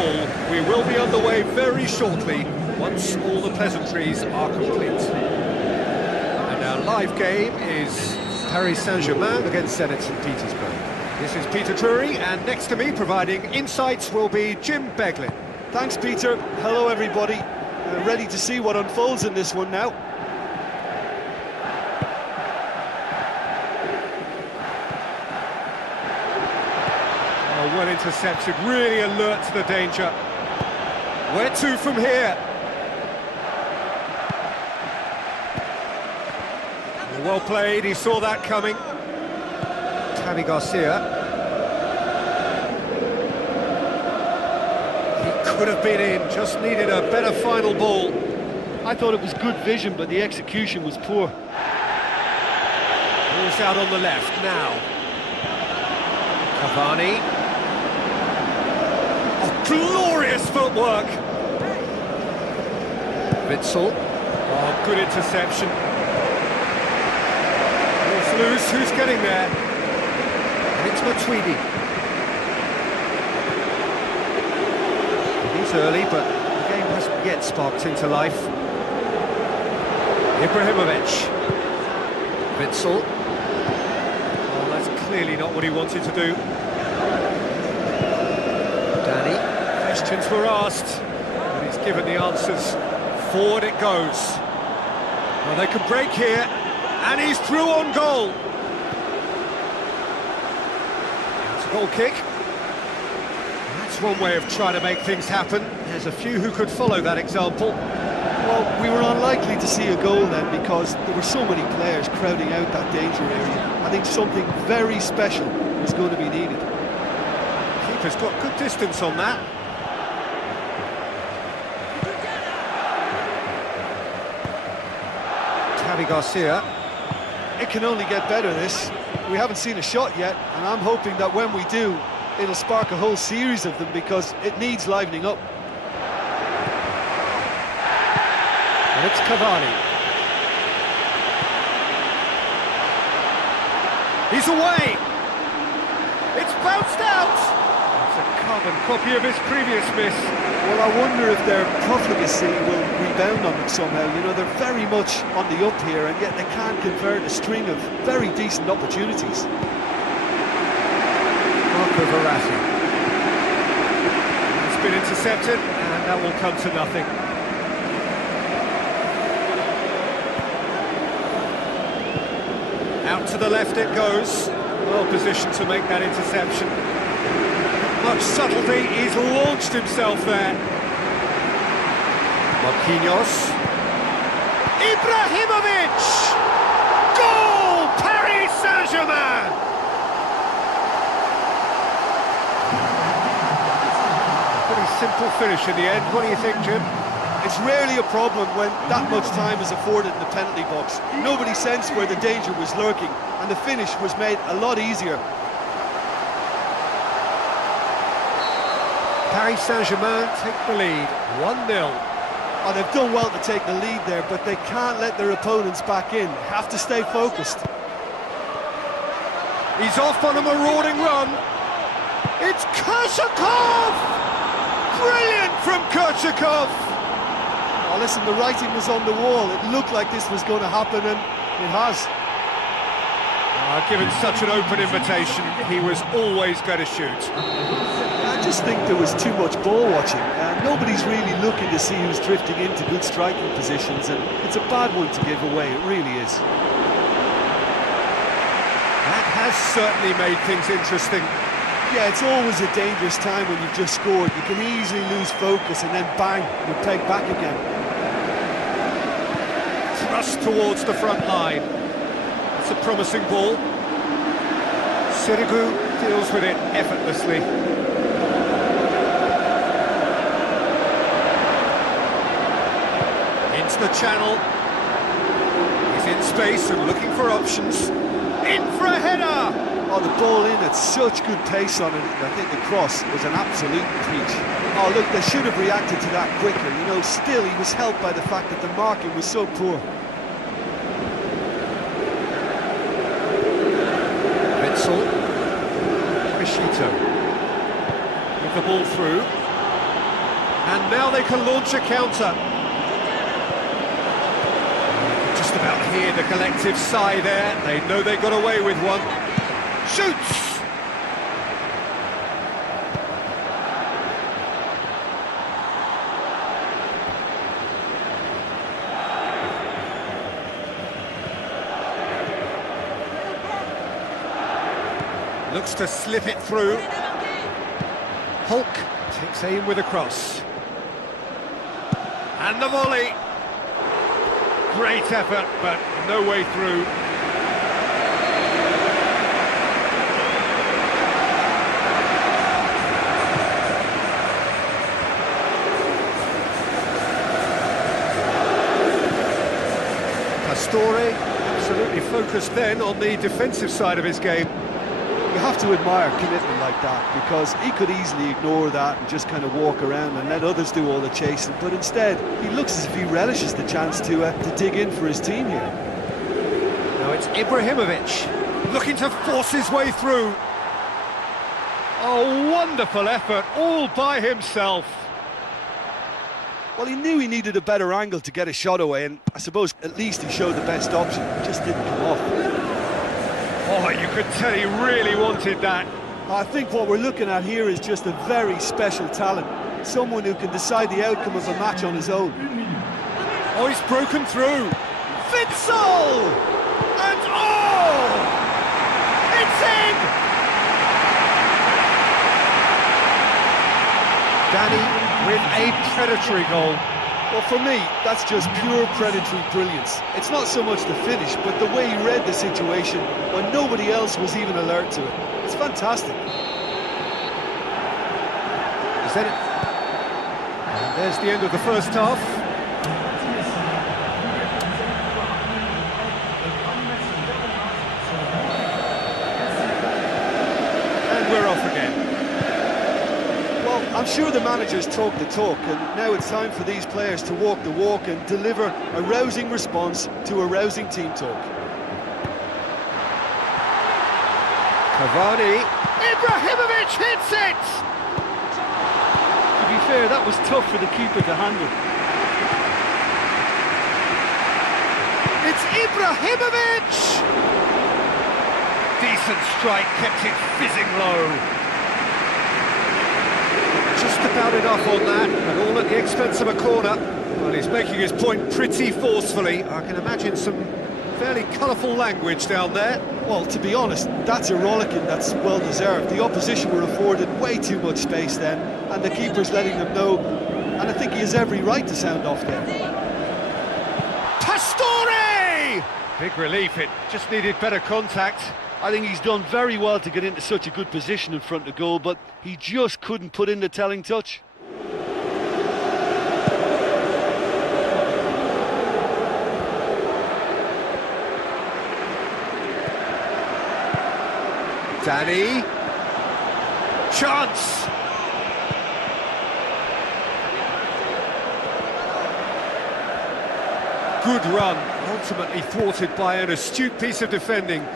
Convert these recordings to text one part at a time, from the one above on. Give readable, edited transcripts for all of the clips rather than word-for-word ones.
ball. We will be underway very shortly, once all the pleasantries are complete. And our live game is Paris Saint-Germain against Zenit St. Petersburg. This is Peter Drury, and next to me providing insights will be Jim Beglin. Thanks, Peter. Hello, everybody. Ready to see what unfolds in this one now. Oh, well intercepted, really alert to the danger. Where to from here? Well played, he saw that coming. Javi Garcia. He could have been in, just needed a better final ball. I thought it was good vision, but the execution was poor. Ball's out on the left now. Cavani. Oh, glorious footwork! Witzel. Oh, good interception. Ball's loose, who's getting there? And it's Matuidi. He's early, but the game hasn't yet sparked into life. Ibrahimovic. Witzel. Oh, that's clearly not what he wanted to do. Danny. Questions were asked, and he's given the answers. Forward it goes. Well, they can break here, and he's through on goal. It's a goal kick. That's one way of trying to make things happen. There's a few who could follow that example. Well, we were unlikely to see a goal then because there were so many players crowding out that danger area. I think something very special was going to be needed. Keeper's got good distance on that. Javi Garcia. It can only get better, this. We haven't seen a shot yet, and I'm hoping that when we do, it'll spark a whole series of them because it needs livening up. And it's Cavani. He's away! It's bounced out! It's a carbon copy of his previous miss. Well, I wonder if their profligacy will rebound on them somehow. You know, they're very much on the up here, and yet they can't convert a string of very decent opportunities. Marco Verratti. It's been intercepted, and that will come to nothing. Out to the left it goes. Well positioned to make that interception. Much subtlety, he's launched himself there. Marquinhos. Ibrahimovic! Goal! Paris Saint-Germain! Pretty simple finish in the end. What do you think, Jim? It's rarely a problem when that much time is afforded in the penalty box. Nobody sensed where the danger was lurking, and the finish was made a lot easier. Paris Saint-Germain take the lead, 1-0. Oh, they've done well to take the lead there, but they can't let their opponents back in. Have to stay focused. He's off on a marauding run. It's Kurshakov! Brilliant from Kurshakov! Oh, listen, the writing was on the wall. It looked like this was going to happen, and it has. Given such an open invitation, he was always going to shoot. I just think there was too much ball watching. Nobody's really looking to see who's drifting into good striking positions, and it's a bad one to give away, it really is. That has certainly made things interesting. Yeah, it's always a dangerous time when you've just scored. You can easily lose focus and then bang, you're pegged back again. Thrust towards the front line. It's a promising ball. Sirigu deals with it effortlessly. Into the channel. He's in space and looking for options. In for a header! Oh, the ball in at such good pace on it. I think the cross was an absolute peach. Oh, look, they should have reacted to that quicker. You know, still he was helped by the fact that the marking was so poor. Witzel. Crescito. With the ball through. And now they can launch a counter. Just about hear the collective sigh there. They know they got away with one. Shoots! Looks to slip it through. Hulk takes aim with a cross. And the volley. Great effort, but no way through. Pastore absolutely focused then on the defensive side of his game. You have to admire commitment like that, because he could easily ignore that and just kind of walk around and let others do all the chasing, but instead he looks as if he relishes the chance to dig in for his team here. Now it's Ibrahimovic looking to force his way through. Oh, wonderful effort, all by himself. Well, he knew he needed a better angle to get a shot away, and I suppose at least he showed the best option. It just didn't come off. Oh, you could tell he really wanted that. I think what we're looking at here is just a very special talent. Someone who can decide the outcome of a match on his own. Oh, he's broken through. Witsel! And oh! It's in! Danny with a predatory goal. Well, for me, that's just pure predatory brilliance. It's not so much the finish, but the way he read the situation when nobody else was even alert to it. It's fantastic. Zenit. And there's the end of the first half. And we're off again. I'm sure the managers talk the talk, and now it's time for these players to walk the walk and deliver a rousing response to a rousing team talk. Cavani, Ibrahimovic hits it! To be fair, that was tough for the keeper to handle. It's Ibrahimovic! Decent strike, kept it fizzing low. Just about enough on that, and all at the expense of a corner. Well, he's making his point pretty forcefully. I can imagine some fairly colourful language down there. Well, to be honest, that's a rollicking that's well-deserved. The opposition were afforded way too much space then, and the keeper's letting them know, and I think he has every right to sound off there. Pastore! Big relief, it just needed better contact. I think he's done very well to get into such a good position in front of goal, but he just couldn't put in the telling touch. Danny. Chance! Good run, ultimately thwarted by an astute piece of defending.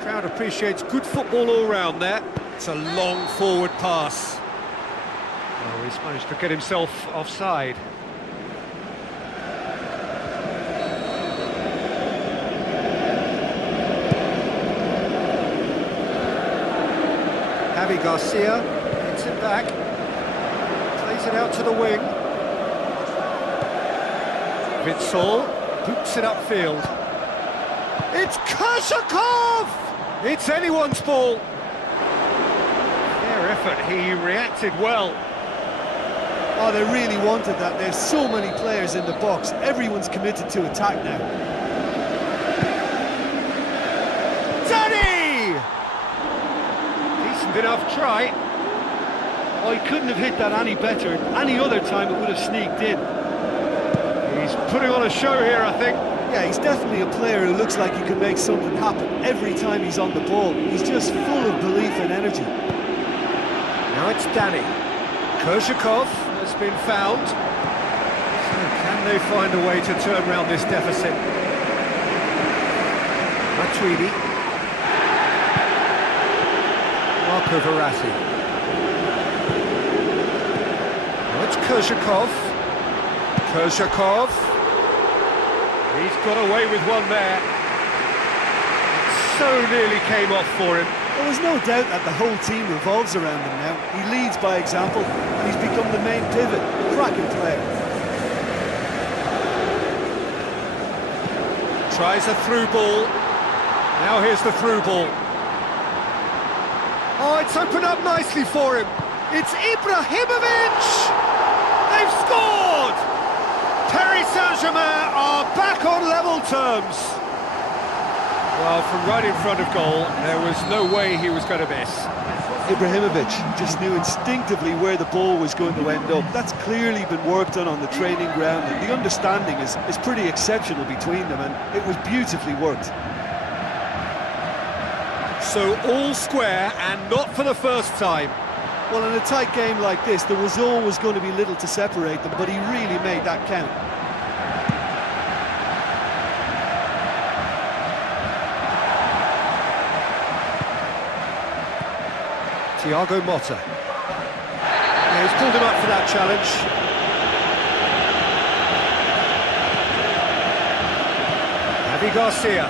Crowd appreciates good football all round there. It's a long forward pass. Oh, he's managed to get himself offside. Javi Garcia hits it back, plays it out to the wing. Witsel boots it upfield. It's Koshakov! It's anyone's ball. Fair effort, he reacted well. Oh, they really wanted that. There's so many players in the box. Everyone's committed to attack now. Danny! Decent enough try. Oh, he couldn't have hit that any better. Any other time it would have sneaked in. He's putting on a show here, I think. Yeah, he's definitely a player who looks like he can make something happen every time he's on the ball. He's just full of belief and energy. Now it's Danny. Koshakov has been found. So can they find a way to turn around this deficit? Matuidi. Marco Verratti. Now it's Kerzhakov. Kerzhakov. He's got away with one there. So nearly came off for him. Well, there's no doubt that the whole team revolves around him now. He leads by example, and he's become the main pivot. Cracking player. Tries a through ball. Now here's the through ball. Oh, it's opened up nicely for him. It's Ibrahimovic! They've scored! Paris Saint-Germain are back on level terms. Well, from right in front of goal, there was no way he was going to miss. Ibrahimovic just knew instinctively where the ball was going to end up. That's clearly been worked on the training ground, and the understanding is pretty exceptional between them, and it was beautifully worked. So all square, and not for the first time. Well, in a tight game like this, there was always going to be little to separate them, but he really made that count. Thiago Motta. Yeah, he's pulled him up for that challenge. Javi Garcia.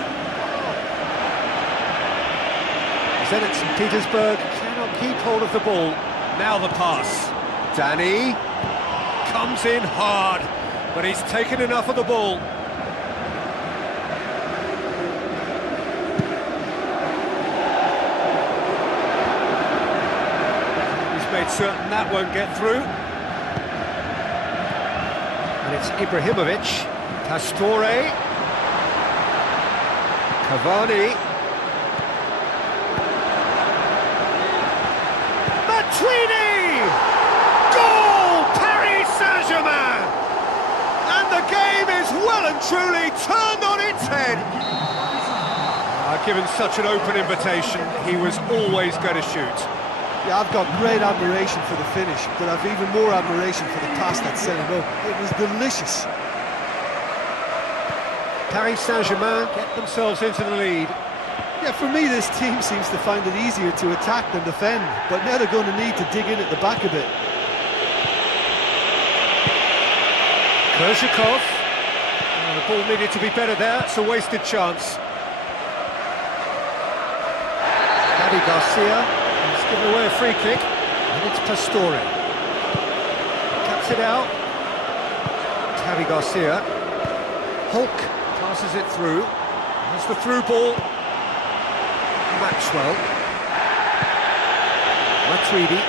Zenit St. Petersburg cannot keep hold of the ball. Now the pass. Danny comes in hard, but he's taken enough of the ball. Made certain that won't get through. And it's Ibrahimovic, Pastore, Cavani, Matuidi! Goal! Paris Saint-Germain! And the game is well and truly turned on its head. Given such an open invitation, he was always going to shoot. Yeah, I've got great admiration for the finish, but I've even more admiration for the pass that set it up. It was delicious. Paris Saint-Germain get themselves into the lead. Yeah, for me, this team seems to find it easier to attack than defend, but now they're going to need to dig in at the back a bit. Kerzhakov. The ball needed to be better there. It's a wasted chance. Javi Garcia. He's given away a free kick, and it's Pastore. Cuts it out. Javi Garcia. Hulk passes it through. There's the through ball. Maxwell. Matuidi.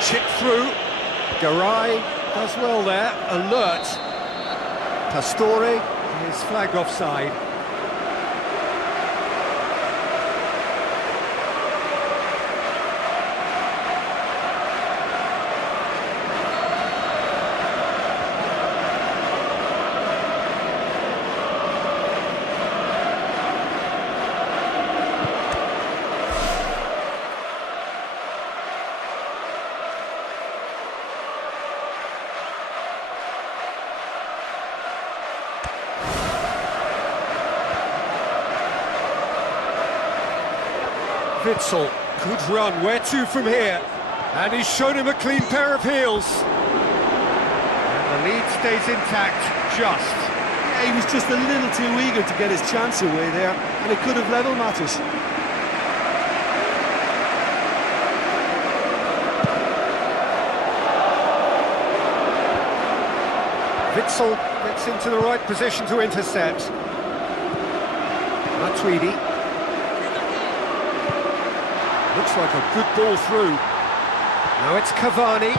Chip through. Garay does well there. Alert. Pastore is flagged offside. Witsel, good run, where to from here? And he's shown him a clean pair of heels. And the lead stays intact, just. Yeah, he was just a little too eager to get his chance away there, and it could have level matters. Witsel gets into the right position to intercept. Matuidi. Looks like a good ball through. Now it's Cavani.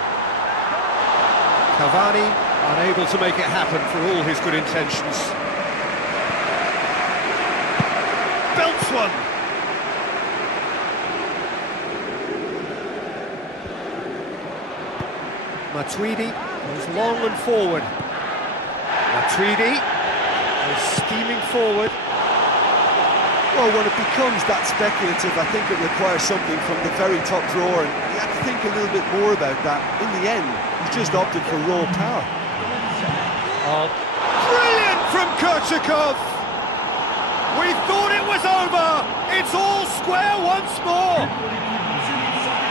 Cavani unable to make it happen for all his good intentions. Belts one. Matuidi is long and forward. Matuidi is steaming forward. Well, when it becomes that speculative, I think it requires something from the very top drawer, and you have to think a little bit more about that. In the end, he's just opted for raw power. Oh, brilliant from Kerzhakov! We thought it was over! It's all square once more!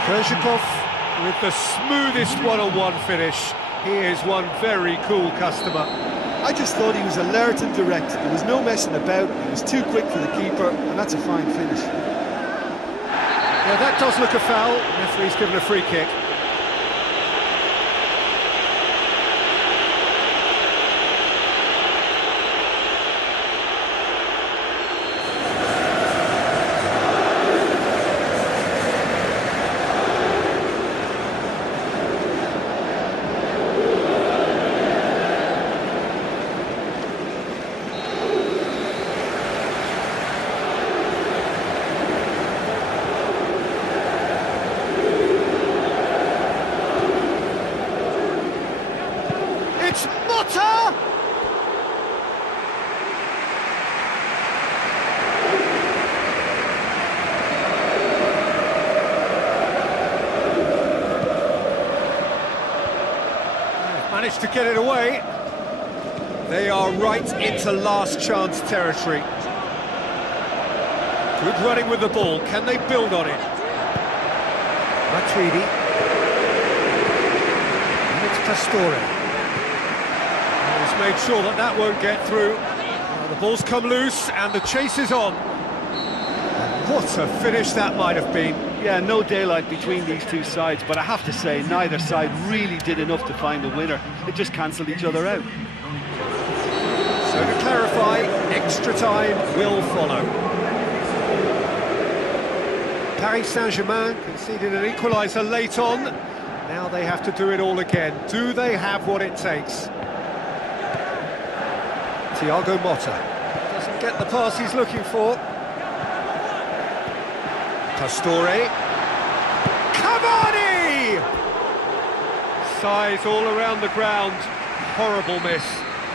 Kerzhakov with the smoothest one-on-one finish. He is one very cool customer. I just thought he was alert and direct. There was no messing about. He was too quick for the keeper, and that's a fine finish. Yeah, that does look a foul. The referee's given a free kick. It's Motta! Managed to get it away. They are right into last chance territory. Good running with the ball. Can they build on it? Matuidi. And it's Pastore. He's made sure that that won't get through. The ball's come loose and the chase is on. What a finish that might have been. Yeah, no daylight between these two sides, but I have to say, neither side really did enough to find a winner. It just cancelled each other out. So to clarify, extra time will follow. Paris Saint-Germain conceded an equaliser late on. Now they have to do it all again. Do they have what it takes? Thiago Motta doesn't get the pass he's looking for. Pastore. Cavani! Size all around the ground. Horrible miss.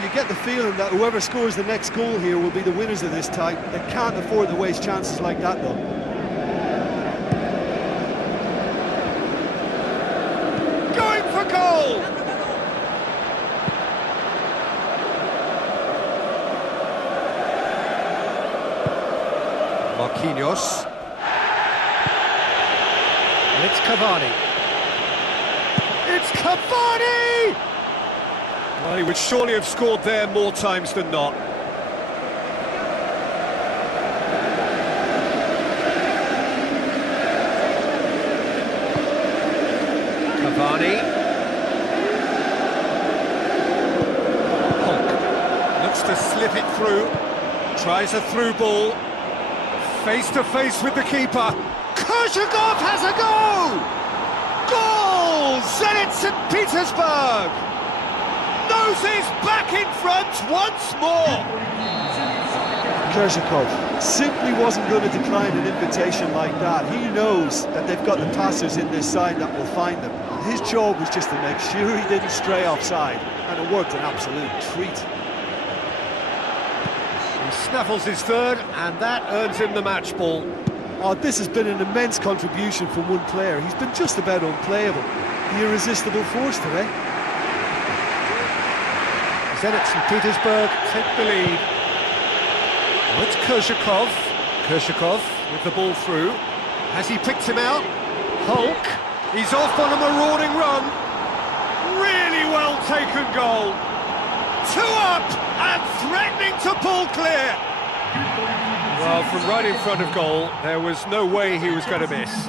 You get the feeling that whoever scores the next goal here will be the winners of this tie. They can't afford to waste chances like that, though. Going for goal! Marquinhos. And it's Cavani. It's Cavani! Well, he would surely have scored there more times than not. Cavani. Hulk looks to slip it through. Tries a through ball. Face to face with the keeper. Koshikov has a goal! Goal! Zenit St. Petersburg! Noses back in front once more! Koshikov simply wasn't going to decline an invitation like that. He knows that they've got the passers in this side that will find them. His job was just to make sure he didn't stray offside, and it worked an absolute treat. He snaffles his third, and that earns him the match ball. Oh, this has been an immense contribution from one player. He's been just about unplayable. The irresistible force today. Zenit St. Petersburg take the lead. Well, it's Koshikov. Koshikov with the ball through. Has he picked him out? Hulk. He's off on a marauding run. Really well taken goal. 2 up and threatening to pull clear. Well, from right in front of goal, there was no way he was going to miss.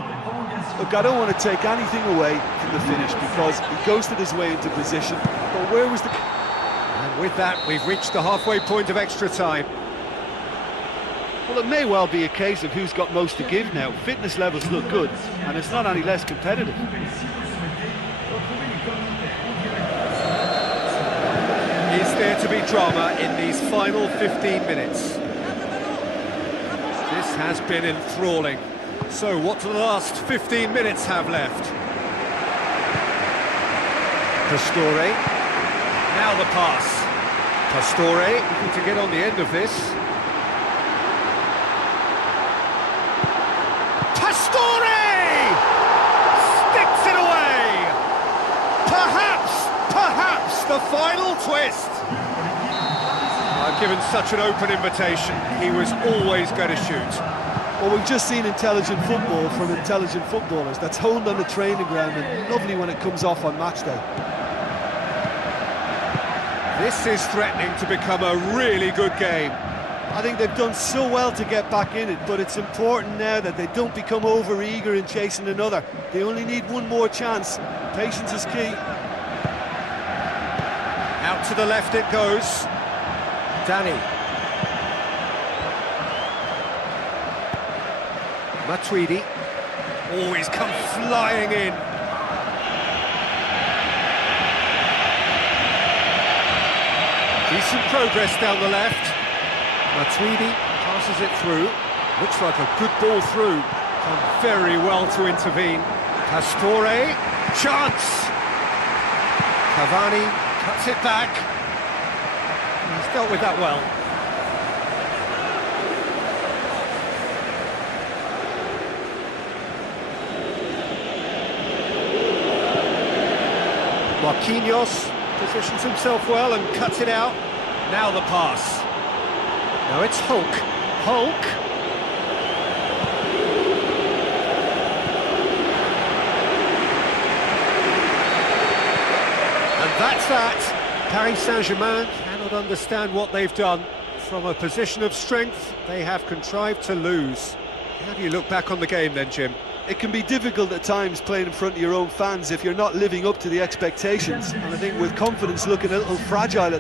Look, I don't want to take anything away from the finish because he ghosted his way into position, but where was the... And with that, we've reached the halfway point of extra time. Well, it may well be a case of who's got most to give now. Fitness levels look good, and it's not any less competitive. Is there to be drama in these final 15 minutes? This has been enthralling. So what do the last 15 minutes have left? Pastore. Now the pass. Pastore looking to get on the end of this. Pastore! Sticks it away! Perhaps the final twist. Given such an open invitation, he was always going to shoot. Well, we've just seen intelligent football from intelligent footballers. That's honed on the training ground and lovely when it comes off on match day. This is threatening to become a really good game. I think they've done so well to get back in it, but it's important now that they don't become over-eager in chasing another. They only need one more chance. Patience is key. Out to the left it goes. Danny. Matuidi. Oh, he's come flying in. Decent progress down the left. Matuidi passes it through. Looks like a good ball through. Done very well to intervene. Pastore. Chance! Cavani cuts it back. He's dealt with that well. Marquinhos positions himself well and cuts it out. Now the pass. Now it's Hulk. Hulk. And that's that. Paris Saint-Germain cannot understand what they've done. From a position of strength, they have contrived to lose. How do you look back on the game then, Jim? It can be difficult at times playing in front of your own fans if you're not living up to the expectations. And I think with confidence looking a little fragile at